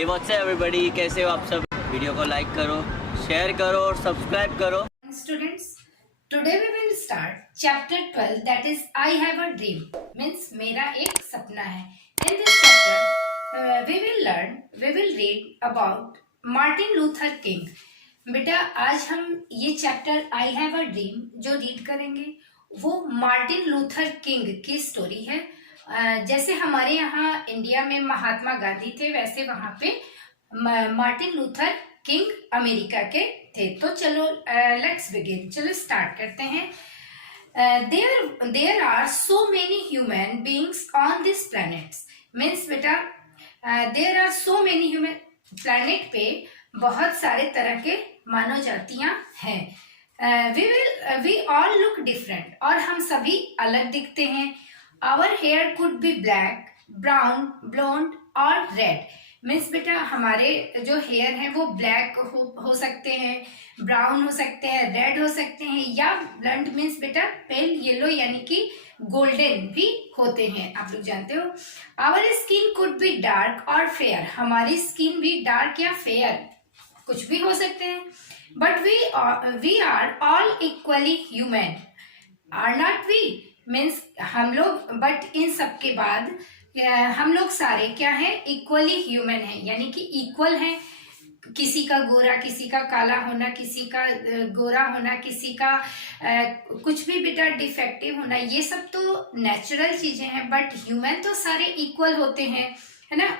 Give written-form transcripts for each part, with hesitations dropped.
Hey what's up everybody, कैसे हो आप सब। वीडियो को लाइक करो, शेयर करो और सब्सक्राइब करो। Students, today we will start chapter 12, that is I have a dream, means मेरा एक सपना है. In this chapter we will read about Martin Luther King. बेटा आज हम ये chapter I have a dream जो रीड करेंगे वो मार्टिन लूथर किंग की स्टोरी है. जैसे हमारे यहाँ इंडिया में महात्मा गांधी थे वैसे वहां पे मार्टिन लूथर किंग अमेरिका के थे. तो चलो लेट्स बिगिन, चलो स्टार्ट करते हैं. There are so many human beings on this planet. Means बेटा there are so many human, planet पे बहुत सारे तरह के मानव जातियां हैं. वी ऑल लुक डिफरेंट, और हम सभी अलग दिखते हैं. Our hair could be black, brown, blonde और रेड. मीन्स बेटा हमारे जो हेयर है वो ब्लैक हो सकते हैं, ब्राउन हो सकते हैं, रेड हो सकते हैं, या ब्लंट मीन्स बेटा पेल येलो यानी कि गोल्डन भी होते हैं, आप लोग जानते हो. Our skin could be dark और फेयर. हमारी स्किन भी डार्क या फेयर कुछ भी हो सकते हैं. But we are all equally human. Are not we means हम लोग, बट इन सब के बाद हम लोग सारे क्या है, इक्वली ह्यूमन है, यानी कि इक्वल है. किसी का गोरा, किसी का काला होना, किसी का गोरा होना, किसी का कुछ भी बेटा डिफेक्टिव होना, ये सब तो नेचुरल चीजें हैं. बट ह्यूमन तो सारे इक्वल होते हैं, है ना.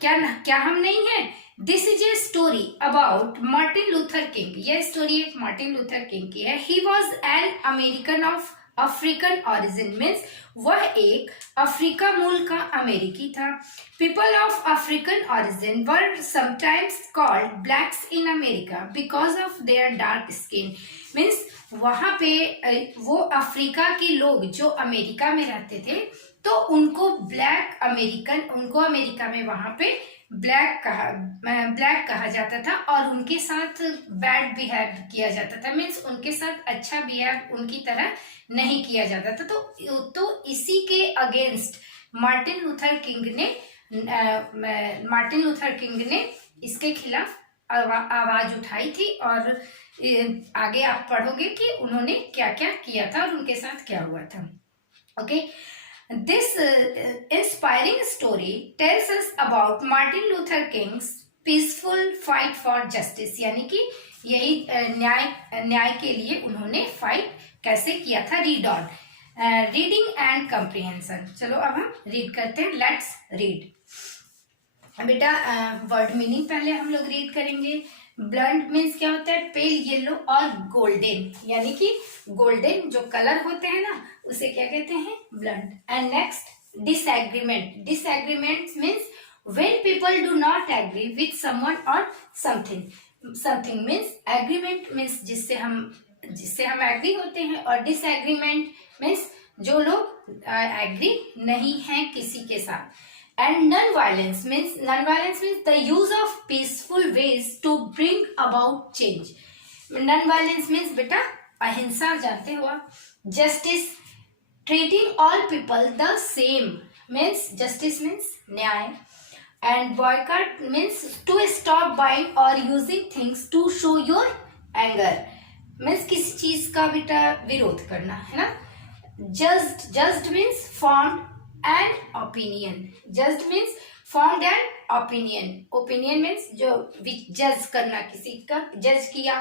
क्या हम नहीं है. This is a story about Martin Luther king. यह स्टोरी एक मार्टिन लूथर किंग की है. He was an American of African origin. Means वह एक अफ्रीका मूल का अमेरिकी था. People of African origin were sometimes called blacks in America because of their dark skin. Means वहां पे वो अफ्रीका के लोग जो अमेरिका में रहते थे तो उनको ब्लैक अमेरिकन, उनको अमेरिका में वहां पे ब्लैक कहा जाता था, और उनके साथ बैड बिहेव किया जाता था. मीन्स उनके साथ अच्छा बिहेव उनकी तरह नहीं किया जाता था. तो इसी के अगेंस्ट मार्टिन लूथर किंग ने इसके खिलाफ आवाज उठाई थी. और आगे आप पढ़ोगे कि उन्होंने क्या क्या किया था और उनके साथ क्या हुआ था. Okay, This inspiring story tells us about Martin Luther King's peaceful fight for justice. यानी कि यही न्याय के लिए उन्होंने फाइट कैसे किया था. Read on, reading and comprehension. चलो अब हम रीड करते हैं. Let's read. बेटा वर्ड मीनिंग पहले हम लोग रीड करेंगे. ब्लंट मीन्स क्या होता है, पेल येलो, और गोल्डन यानी कि गोल्डन जो कलर होते हैं ना उसे क्या कहते हैं, blunt. And next disagreement. Disagreement means when people do not agree with someone or something. Something means agreement means जिससे हम एग्री होते हैं, और डिसएग्रीमेंट मीन्स जो लोग एग्री नहीं हैं किसी के साथ. And non-violence means the use of peaceful ways to bring about change. Non-violence means बेटा अहिंसा, जानते हो आप. Justice, treating all people the same means justice means न्याय. And boycott means to stop buying or using things to show your anger. means किसी चीज का बेटा विरोध करना, है ना. Just means formed and opinion. Just means formed and opinion. Opinion means जो जज करना, किसी का जज किया.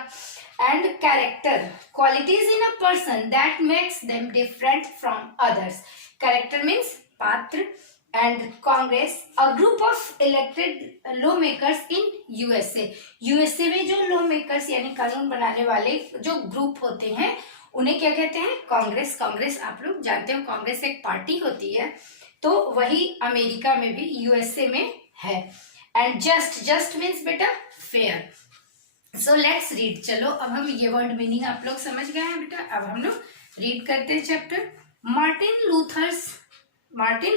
And character, qualities in a person that makes them different from others. Character means पात्र. And Congress, a group of elected lawmakers in USA. USA में जो lawmakers यानी कानून बनाने वाले जो ग्रुप होते हैं उन्हें क्या कहते हैं, कांग्रेस. कांग्रेस आप लोग जानते हो, कांग्रेस एक पार्टी होती है, तो वही अमेरिका में भी यूएसए में है. एंड जस्ट मीन्स बेटा फेयर. So let's read. चलो अब हम ये वर्ड मीनिंग आप लोग समझ गए हैं बेटा. अब हम लोग रीड करते हैं चैप्टर मार्टिन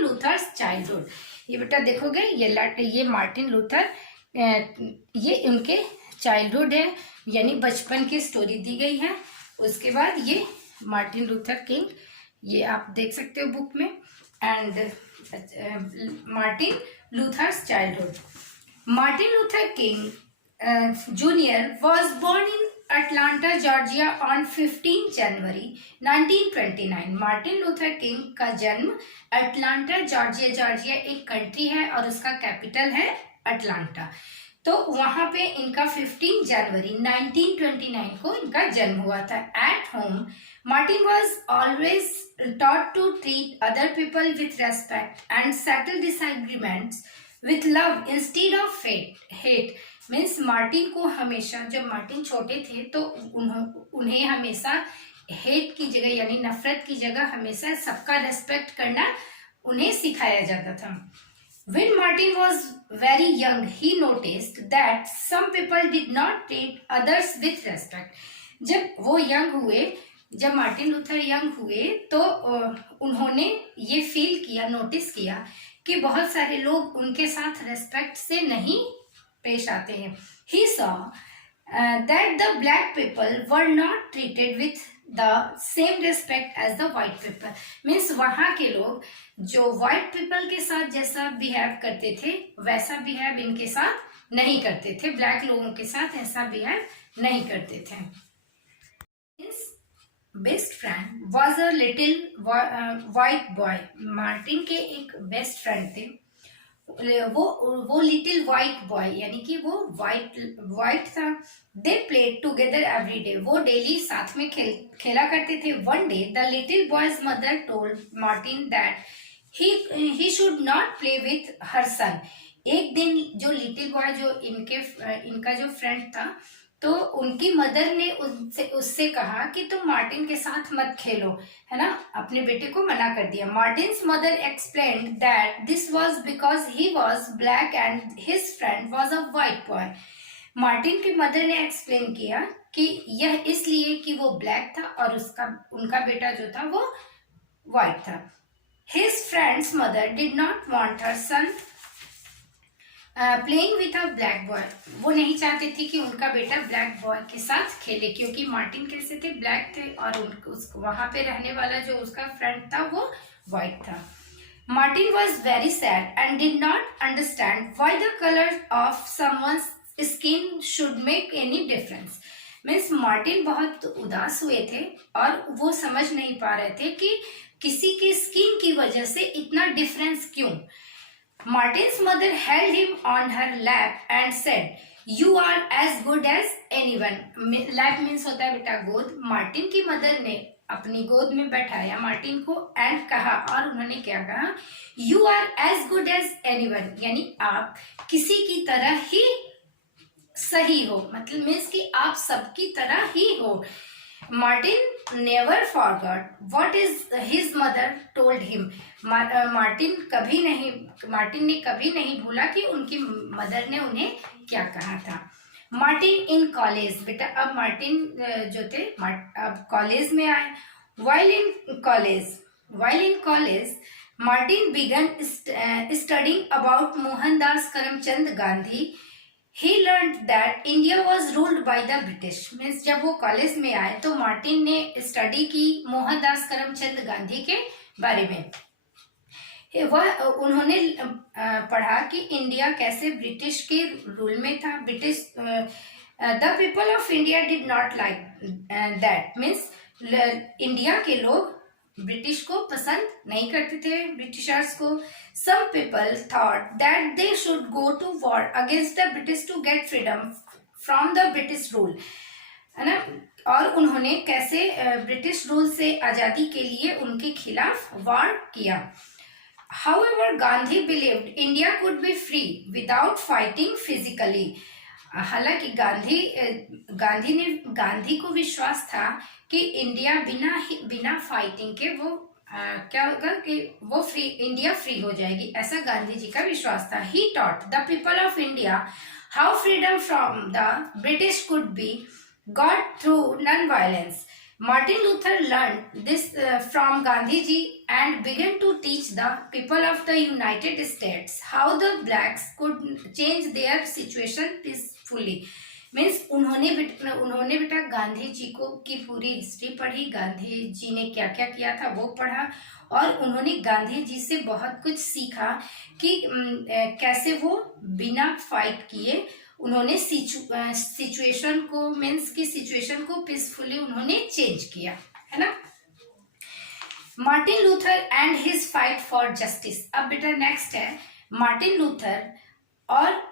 लूथर्स चाइल्डहुड. ये बेटा देखोगे ये मार्टिन लूथर, ये उनके चाइल्डहुड है यानी बचपन की स्टोरी दी गई है. उसके बाद ये मार्टिन लूथर किंग, ये आप देख सकते हो बुक में. And Martin Luther's childhood. Martin Luther King Jr. was born in Atlanta, Georgia on 15 January 1929. Martin Luther king का जन्म अटलांटा जॉर्जिया एक कंट्री है और उसका कैपिटल है अटलांटा। तो वहां पे इनका 15 जनवरी 1929 को इनका जन्म हुआ था। At home Martin was always taught to treat other people with respect and settle disagreements with love instead of hate. Means Martin को हमेशा, जब मार्टिन छोटे थे तो उन्हें हमेशा हेट की जगह यानी नफरत की जगह हमेशा सबका रेस्पेक्ट करना उन्हें सिखाया जाता था। When Martin was very young, he noticed that some people did not treat others with respect. जब वो यंग हुए, जब मार्टिन लूथर यंग हुए तो उन्होंने ये फील किया, नोटिस किया कि बहुत सारे लोग उनके साथ रेस्पेक्ट से नहीं पेश आते हैं। He saw that the black people were not treated with the same respect as the white people. Means वहाँ के लोग जो white people के साथ जैसा बिहेव करते थे वैसा बिहेव इनके साथ नहीं करते थे, ब्लैक लोगों के साथ ऐसा बिहेव नहीं करते थे। His best friend was a little white boy. Martin के एक बेस्ट फ्रेंड थे, वो लिटिल वाइट बॉय यानी कि वो वाइट था। They played together every day, वो डेली साथ में खेला करते थे। One day the little boys mother told Martin that he should not play with her son. एक दिन जो लिटिल बॉय जो इनका जो फ्रेंड था तो उनकी मदर ने उससे कहा कि तुम मार्टिन के साथ मत खेलो, है ना, अपने बेटे को मना कर दिया। Martins mother explained that this was because he was black and his friend was a white boy. Martin की मदर ने एक्सप्लेन किया कि यह इसलिए कि वो ब्लैक था और उनका बेटा जो था वो वाइट था। His friend's mother did not want her son playing with a black boy. वो नहीं चाहती थी कि उनका बेटा ब्लैक बॉय के साथ खेले, क्योंकि मार्टिन कैसे थे, ब्लैक थे, और वहां पे रहने वाला जो उसका फ्रेंड था वो वाइट था। Martin was very sad and did not understand why the colour of someone's skin should make any difference. Means Martin बहुत उदास हुए थे और वो समझ नहीं पा रहे थे कि किसी की स्किन की वजह से इतना डिफरेंस क्यों। Martin's mother held him on her lap and said, "You are as good as anyone." Lap means होता है बेटा गोद। मार्टिन की मदर ने अपनी गोद में बैठाया मार्टिन को एंड कहा, और उन्होंने क्या कहा, "You are as good as anyone", यानी आप किसी की तरह ही सही हो, मतलब मीन्स कि आप सबकी तरह ही हो। Martin never forgot what is his mother told him. Martin ने कभी नहीं भूला कि उनकी मदर ने उन्हें क्या कहा था। मार्टिन इन कॉलेज, बेटा अब मार्टिन जो थे अब कॉलेज में आए। While in college Martin began studying about Mohandas Karamchand Gandhi. He learned that India was ruled by the British. Means जब वो कॉलेज में आए तो मार्टिन ने स्टडी की मोहनदास करमचंद गांधी के बारे में। उन्होंने पढ़ा कि इंडिया कैसे ब्रिटिश के रूल में था। The people of India did not like that, means India के लोग ब्रिटिश को पसंद नहीं करते थे, ब्रिटिशर्स को। Some people thought that they should go to war against the British to get freedom from the British rule, है ना, और उन्होंने कैसे ब्रिटिश रूल से आजादी के लिए उनके खिलाफ वार किया। However, Gandhi believed India could be free without fighting physically. हालांकि गांधी को विश्वास था कि इंडिया बिना फाइटिंग के वो क्या होगा कि वो इंडिया फ्री हो जाएगी, ऐसा गांधी जी का विश्वास था। He taught the people of India how freedom from the British could be got through non-violence. Martin Luther learned this from Gandhi ji and began to teach the people of the United States how the blacks could change their situation peacefully. Means उन्होंने बेटा गांधी जी को की पूरी history पढ़ी, गांधी जी ने क्या क्या किया था वो पढ़ा, और उन्होंने गांधी जी से बहुत कुछ सीखा कि कैसे वो बिना फाइट किए उन्होंने सिचुएशन को, मीन्स की सिचुएशन को पीसफुली उन्होंने चेंज किया, है ना। Martin Luther and his fight for justice. अब बेटा नेक्स्ट है मार्टिन लूथर और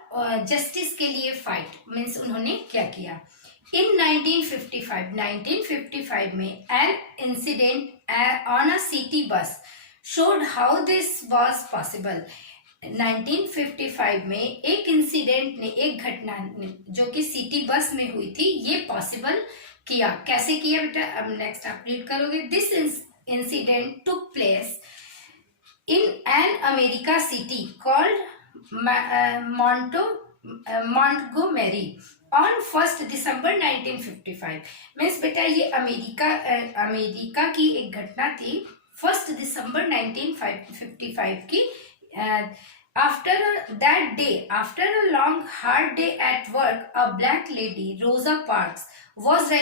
जस्टिस के लिए फाइट, मीन्स उन्होंने क्या किया। इन 1955 में an incident on a city bus showed how this was possible. 1955 में एक इंसिडेंट ने, एक घटना ने जो कि सिटी बस में हुई थी, ये पॉसिबल किया। कैसे किया बेटा, अब नेक्स्ट आप रीड करोगे। This incident took place in an America city called Montgomery on 1st December 1955। Means बेटा ये अमेरिका की एक घटना थी 1 दिसंबर 1955 की। After that day, after a long hard day at work, a black lady, Rosa Parks, was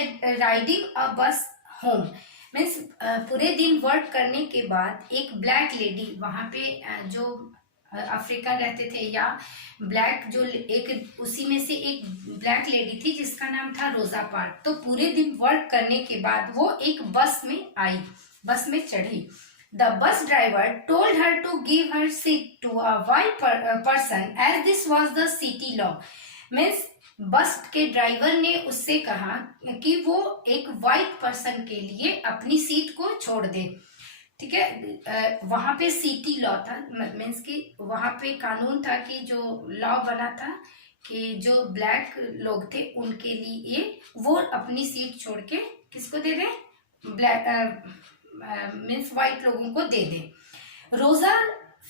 riding a bus home। Means पूरे दिन work करने के बाद एक ब्लैक लेडी, वहां पे जो अफ्रीकन रहते थे या ब्लैक, जो एक उसी में से एक ब्लैक लेडी थी जिसका नाम था रोजा पार्क। तो पूरे दिन वर्क करने के बाद वो एक बस में आई, बस में चढ़ी। The bus driver told her to give her seat to a white person as this was the city law. Means bus के ड्राइवर ने उससे कहा कि वो एक वाइट पर्सन के लिए अपनी सीट को छोड़ दे, ठीक है। वहां पे सिटी लॉ था, मीन्स कि वहां पे कानून था कि जो लॉ बना था कि जो ब्लैक लोग थे उनके लिए वो अपनी सीट छोड़ के किसको दे दें, ब्लैक मीन्स वाइट लोगों को दे दें। Rosa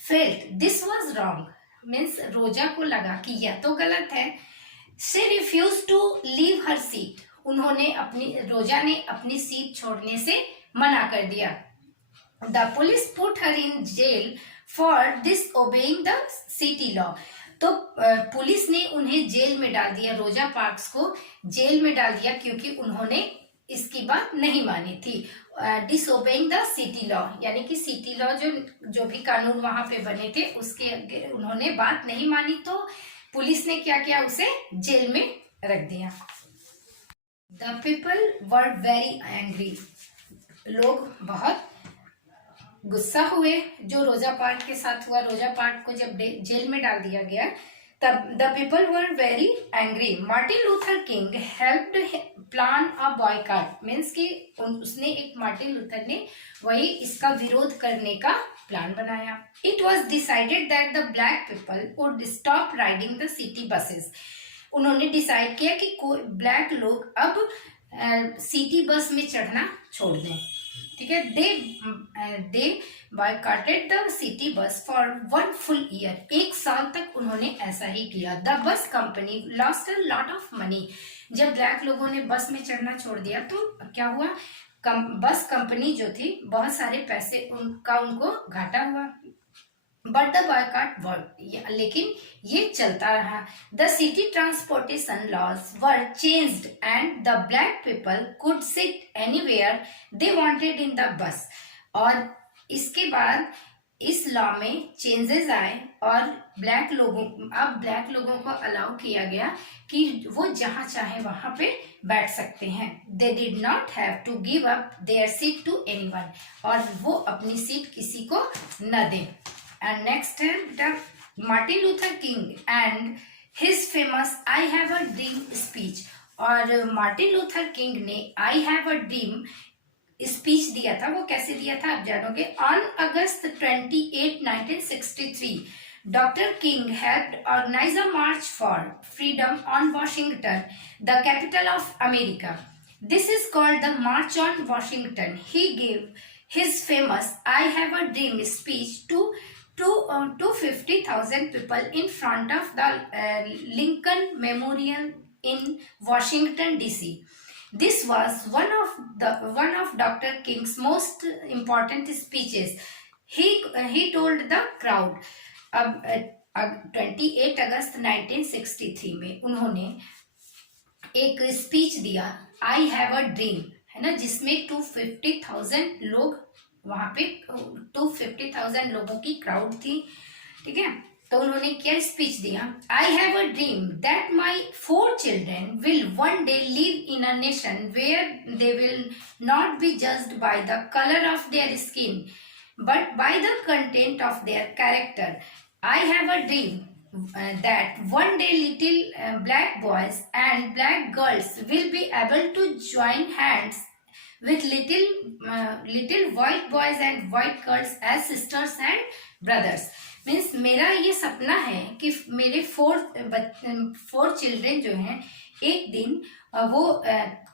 felt this was wrong. Means Rosa को लगा कि यह तो गलत है। She refuse to leave her seat. Rosa ने अपनी सीट छोड़ने से मना कर दिया। The police put her in jail for disobeying the city law। तो पुलिस ने उन्हें जेल में डाल दिया, रोजा पार्क्स को जेल में डाल दिया क्योंकि उन्होंने इसकी बात नहीं मानी थी। डिसोबेइंग द सिटी लॉ, यानी कि सिटी लॉ जो भी कानून वहां पे बने थे उसके उन्होंने बात नहीं मानी, तो पुलिस ने क्या किया, उसे जेल में रख दिया। The people were very angry. लोग बहुत गुस्सा हुए जो रोजा पार्क के साथ हुआ। रोजा पार्क को जब जेल में डाल दिया गया तब the people were very angry. Martin Luther king helped plan a boycott. Means कि उसने मार्टिन लूथर ने वही इसका विरोध करने का प्लान बनाया। It was decided that the black people would stop riding the city buses. उन्होंने डिसाइड किया कि कोई ब्लैक लोग अब सिटी बस में चढ़ना छोड़ दें, ठीक है। They boycotted the city bus for 1 full year. 1 साल तक उन्होंने ऐसा ही किया। The bus company lost a lot of money. जब ब्लैक लोगों ने बस में चढ़ना छोड़ दिया तो क्या हुआ, बस कंपनी जो थी बहुत सारे पैसे उनको घाटा हुआ। बट द बॉयकॉट वर्क, लेकिन ये चलता रहा। The city transportation laws were changed and the black people could sit anywhere they wanted in the bus. और इसके बाद इस लॉ में चेंजेस आए और अब ब्लैक लोगों को अलाउ किया गया कि वो जहां चाहे वहां पे बैठ सकते हैं। They did not have to give up their seat to anyone. और वो अपनी सीट किसी को न दें। And next है Martin Luther King and his famous I have a dream speech. और मार्टिन लूथर किंग ने I have a dream speech दिया था। वो कैसे दिया था आप जानोगे। On August 28, 1963 doctor King had organise a march for freedom on Washington, the capital of America. This is called the march on Washington. He gave his famous I have a dream speech to 250,000 people in front of the Lincoln Memorial in Washington DC. This was one of Dr. King's most important speeches. He told the crowd। अब 28 अगस्त 1963 में उन्होंने एक speech दिया, I have a dream, है ना, जिसमें 250,000 लोग वहां पे 250,000 लोगों की क्राउड थी, ठीक है। तो उन्होंने क्या स्पीच दिया, I have a dream that my 4 children will one day live in a nation where they will not be judged by the colour of their skin but by the content of their character. I have a dream that one day little black boys and black girls will be able to join hands with little white boys and white girls as sisters and brothers। Means मेरा ये सपना है कि मेरे 4 children जो हैं एक दिन वो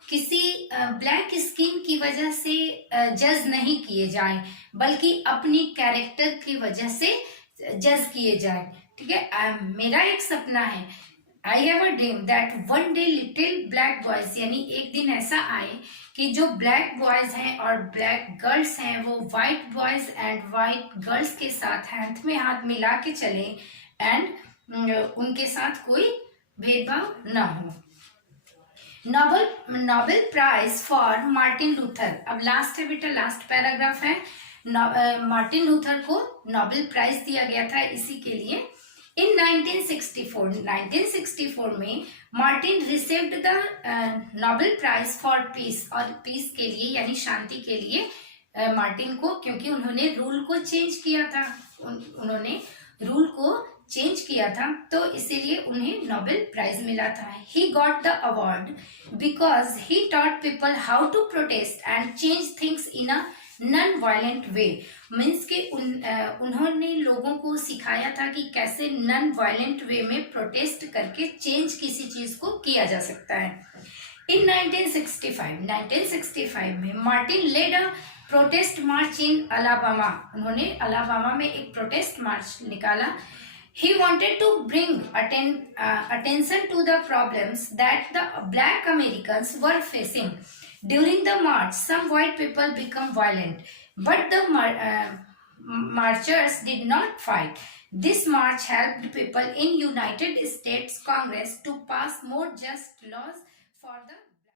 किसी ब्लैक स्किन की वजह से जज नहीं किए जाएं, बल्कि अपनी कैरेक्टर की वजह से जज किए जाएं, ठीक है। मेरा एक सपना है, आई have a dream that one day little black boys, यानी एक दिन ऐसा आए कि जो ब्लैक बॉयज हैं और ब्लैक गर्ल्स हैं वो white boys and white girls के साथ हाथ में हाथ मिला के चले एंड उनके साथ कोई भेदभाव ना हो। Nobel prize for Martin Luther, अब लास्ट है बेटा, लास्ट पैराग्राफ है। मार्टिन लूथर को नोबेल प्राइज दिया गया था इसी के लिए। इन 1964 में Martin received the Nobel prize for peace, और पीस के लिए यानी शांति के लिए मार्टिन को, क्योंकि उन्होंने रूल को चेंज किया था, उन्होंने रूल को चेंज किया था, तो इसीलिए उन्हें नोबेल प्राइज मिला था। He got the award because he taught people how to protest and change things in a non violent way. Means के उन्होंने लोगों को सिखाया था कि कैसे नॉन वायलेंट वे में प्रोटेस्ट करके चेंज किसी चीज को किया जा सकता है। इन 1965 में Martin led a protest march in Alabama, उन्होंने अलाबामा में एक प्रोटेस्ट मार्च निकाला। He wanted to bring attention to the problems that the black Americans were facing. During the march, some white people became violent, but the marchers did not fight. This march helped people in United States Congress to pass more just laws for the